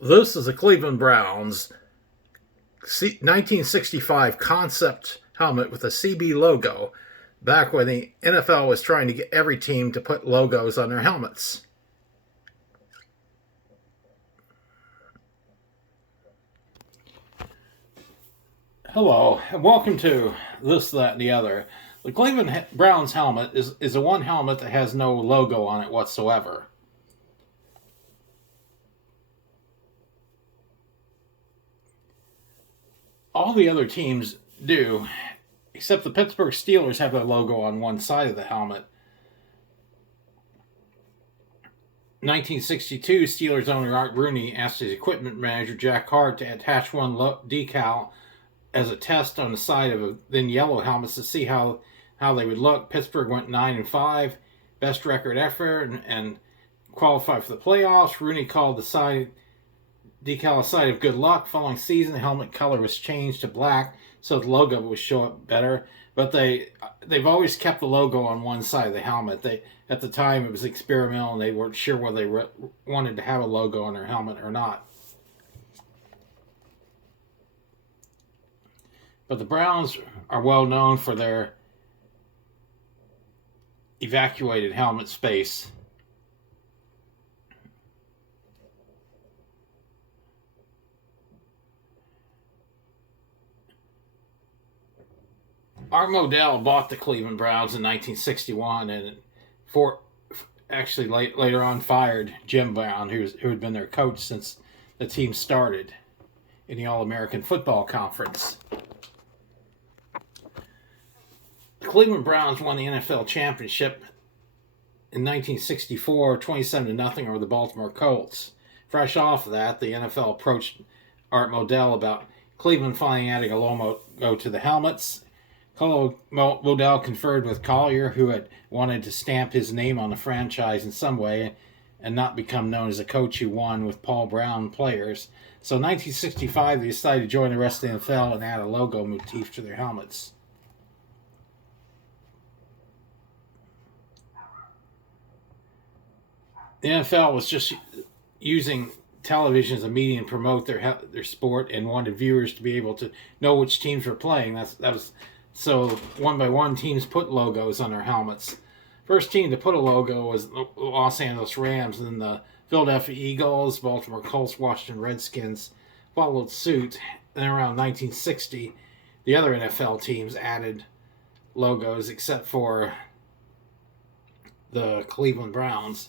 This is a Cleveland Browns 1965 concept helmet with a CB logo, back when the NFL was trying to get every team to put logos on their helmets. Hello, and welcome to This, That, and the Other. The Cleveland Browns helmet is the one helmet that has no logo on it whatsoever. All the other teams do, except the Pittsburgh Steelers have their logo on one side of the helmet. 1962, Steelers owner Art Rooney asked his equipment manager Jack Hart to attach one decal as a test on the side of a then yellow helmets to see how they would look. Pittsburgh went 9-5, best record ever, and qualified for the playoffs. Rooney called the side decal a sign of good luck. Following season, the helmet color was changed to black so the logo would show up better. But they've always kept the logo on one side of the helmet. At the time it was experimental, and they weren't sure whether they wanted to have a logo on their helmet or not. But the Browns are well known for their evacuated helmet space. Art Modell bought the Cleveland Browns in 1961, and later on fired Jim Brown, who had been their coach since the team started in the All-American Football Conference. The Cleveland Browns won the NFL championship in 1964, 27-0 over the Baltimore Colts. Fresh off of that, the NFL approached Art Modell about Cleveland finally adding a logo to the helmets. Modell conferred with Collier, who had wanted to stamp his name on the franchise in some way and not become known as a coach who won with Paul Brown players. So in 1965, they decided to join the rest of the NFL and add a logo motif to their helmets. The NFL was just using television as a medium to promote their sport and wanted viewers to be able to know which teams were playing. So one by one, teams put logos on their helmets. First team to put a logo was the Los Angeles Rams, and the Philadelphia Eagles, Baltimore Colts, Washington Redskins followed suit. And around 1960, the other NFL teams added logos, except for the Cleveland Browns.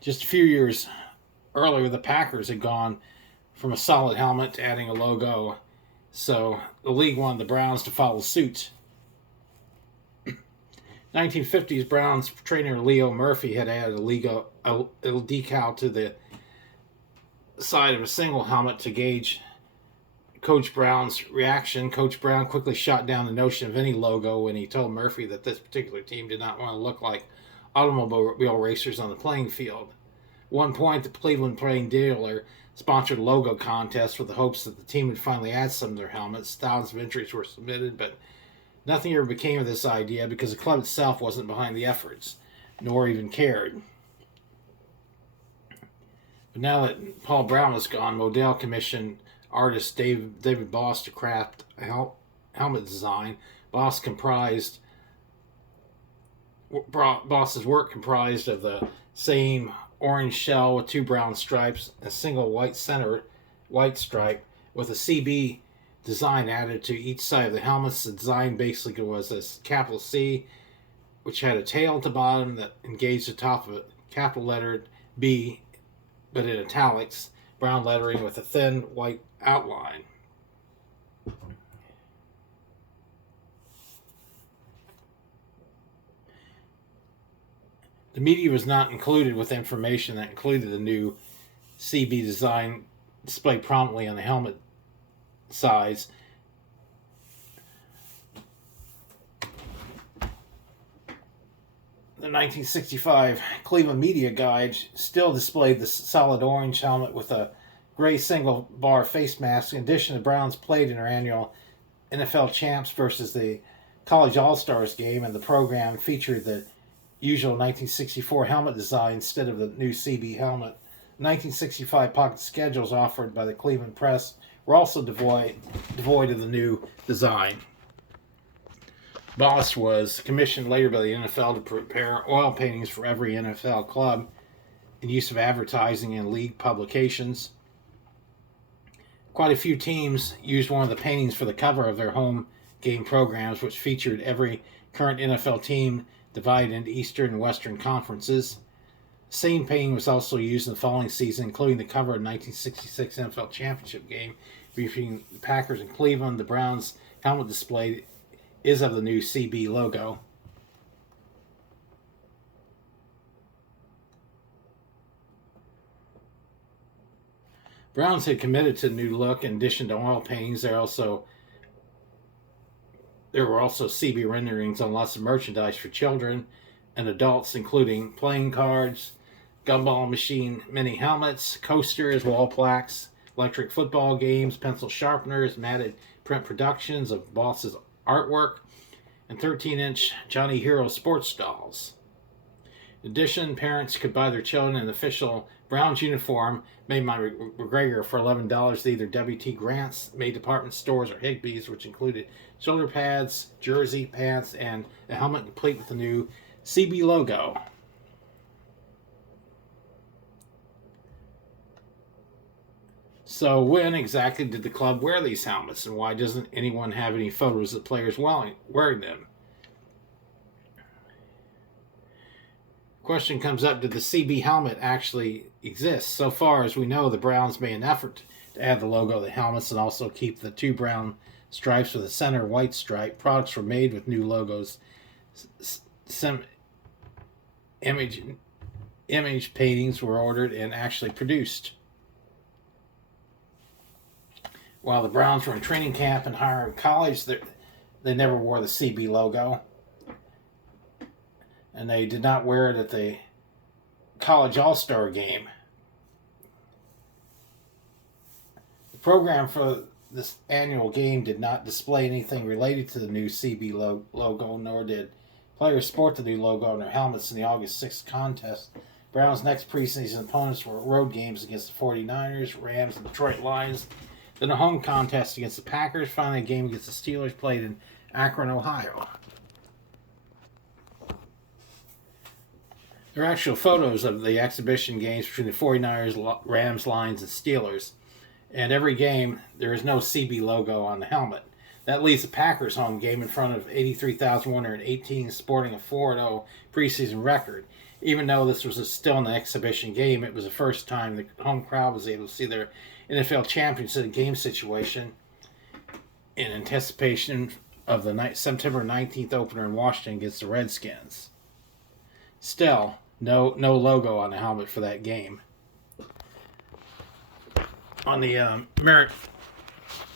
Just a few years earlier, the Packers had gone from a solid helmet to adding a logo. So the league wanted the Browns to follow suit. 1950s Browns trainer Leo Murphy had added a decal to the side of a single helmet to gauge Coach Brown's reaction. Coach Brown quickly shot down the notion of any logo when he told Murphy that this particular team did not want to look like automobile racers on the playing field. At one point, the Cleveland Plain Dealer sponsored a logo contest with the hopes that the team would finally add some of their helmets. Thousands of entries were submitted, but nothing ever became of this idea because the club itself wasn't behind the efforts, nor even cared. But now that Paul Brown is gone, Modell commissioned artist David Boss to craft a helmet design. Boss's work comprised of the same orange shell with two brown stripes, a single white stripe with a CB design added to each side of the helmets. The design basically was a capital C, which had a tail at the bottom that engaged the top of a capital lettered B, but in italics, brown lettering with a thin white outline. The media was not included with information that included the new CB design displayed prominently on the helmet sides. The 1965 Cleveland Media Guide still displayed the solid orange helmet with a gray single bar face mask. In addition, the Browns played in their annual NFL Champs versus the College All-Stars game, and the program featured the usual 1964 helmet design instead of the new CB helmet 1965 pocket schedules offered by the Cleveland Press were also devoid of the new design. Boss was commissioned later by the NFL to prepare oil paintings for every NFL club in use of advertising and league publications. Quite a few teams used one of the paintings for the cover of their home game programs, which featured every current NFL team divided into Eastern and Western conferences. The same painting was also used in the following season, including the cover of the 1966 NFL Championship game between the Packers and Cleveland. The Browns helmet display is of the new CB logo. Browns had committed to the new look. In addition to oil paintings, there were also CB renderings on lots of merchandise for children and adults, including playing cards, gumball machine mini helmets, coasters, wall plaques, electric football games, pencil sharpeners, matted print productions of Boss's artwork, and 13-inch Johnny Hero sports dolls. In addition, parents could buy their children an official Browns uniform made by McGregor for $11 at either W.T. Grant's, May department stores, or Higbee's, which included shoulder pads, jersey, pants, and a helmet complete with the new CB logo. So when exactly did the club wear these helmets, and why doesn't anyone have any photos of players wearing them? Question comes up, did the CB helmet actually exist? So far as we know, the Browns made an effort to add the logo of the helmets and also keep the two brown stripes with a center white stripe. Products were made with new logos. Some image paintings were ordered and actually produced. While the Browns were in training camp and Howard College, they never wore the CB logo. And they did not wear it at the College All-Star game. The program for this annual game did not display anything related to the new CB logo, nor did players sport the new logo on their helmets in the August 6th contest. Browns' next preseason opponents were road games against the 49ers, Rams, and Detroit Lions. Then a home contest against the Packers. Finally, a game against the Steelers played in Akron, Ohio. There are actual photos of the exhibition games between the 49ers, Rams, Lions, and Steelers. And every game, there is no CB logo on the helmet. That leaves the Packers home game in front of 83,118, sporting a 4-0 preseason record. Even though this was still an exhibition game, it was the first time the home crowd was able to see their NFL champions in a game situation in anticipation of the September 19th opener in Washington against the Redskins. Still, no logo on the helmet for that game. On the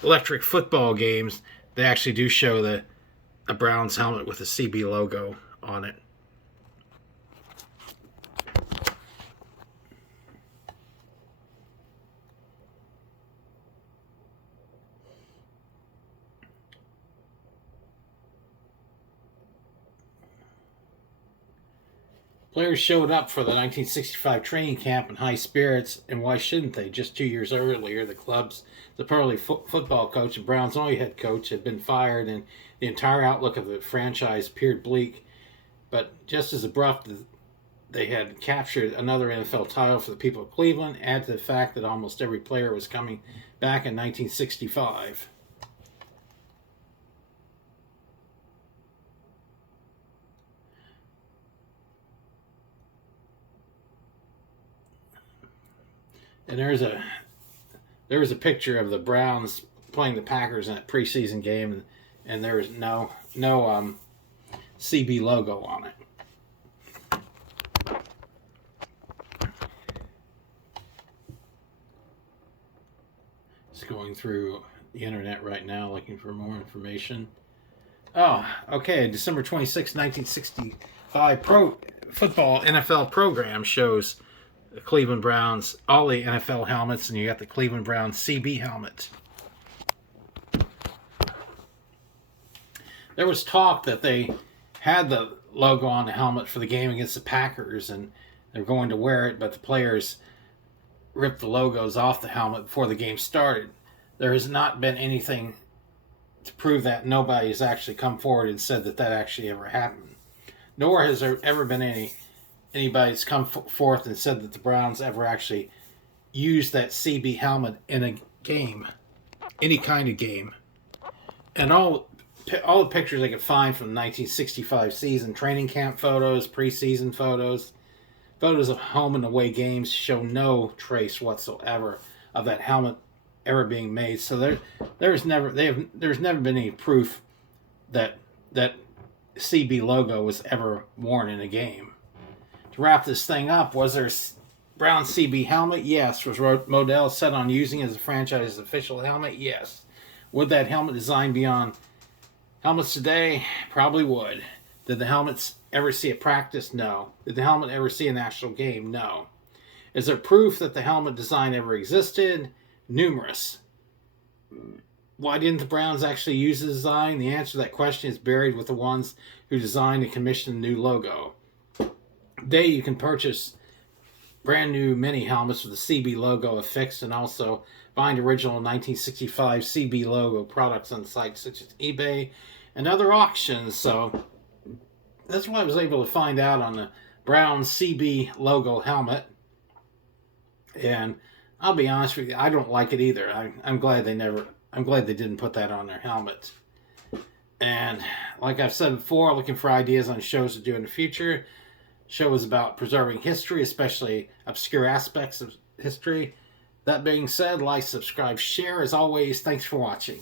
electric football games, they actually do show a Browns helmet with a CB logo on it. Players showed up for the 1965 training camp in high spirits, and why shouldn't they? Just 2 years earlier, the club's superlative football coach and Browns' only head coach had been fired, and the entire outlook of the franchise appeared bleak. But just as abrupt, they had captured another NFL title for the people of Cleveland, add to the fact that almost every player was coming back in 1965. And there was a picture of the Browns playing the Packers in a preseason game, and there was no CB logo on it. Just going through the internet right now looking for more information. Oh, okay. December 26, 1965 pro football NFL program shows the Cleveland Browns, all the NFL helmets, and you got the Cleveland Browns CB helmet. There was talk that they had the logo on the helmet for the game against the Packers, and they're going to wear it, but the players ripped the logos off the helmet before the game started. There has not been anything to prove that. Nobody has actually come forward and said that that actually ever happened. Nor has there ever been anybody's come forth and said that the Browns ever actually used that CB helmet in a game, any kind of game. And all the pictures I could find from the 1965 season, training camp photos, preseason photos, photos of home and away games show no trace whatsoever of that helmet ever being made. So there's never been any proof that that CB logo was ever worn in a game. To wrap this thing up, was there a Brown CB helmet? Yes. Was Modell set on using it as a franchise's official helmet? Yes. Would that helmet design be on helmets today? Probably would. Did the helmets ever see a practice? No. Did the helmet ever see a national game? No. Is there proof that the helmet design ever existed? Numerous. Why didn't the Browns actually use the design? The answer to that question is buried with the ones who designed and commissioned the new logo. Today you can purchase brand new mini helmets with the CB logo affixed, and also find original 1965 CB logo products on sites such as eBay and other auctions. So that's what I was able to find out on the Brown CB logo helmet. And I'll be honest with you, I don't like it either. I'm glad they didn't put that on their helmets. And like I've said before, looking for ideas on shows to do in the future. Show is about preserving history, especially obscure aspects of history. That being said, like, subscribe, share. As always, thanks for watching.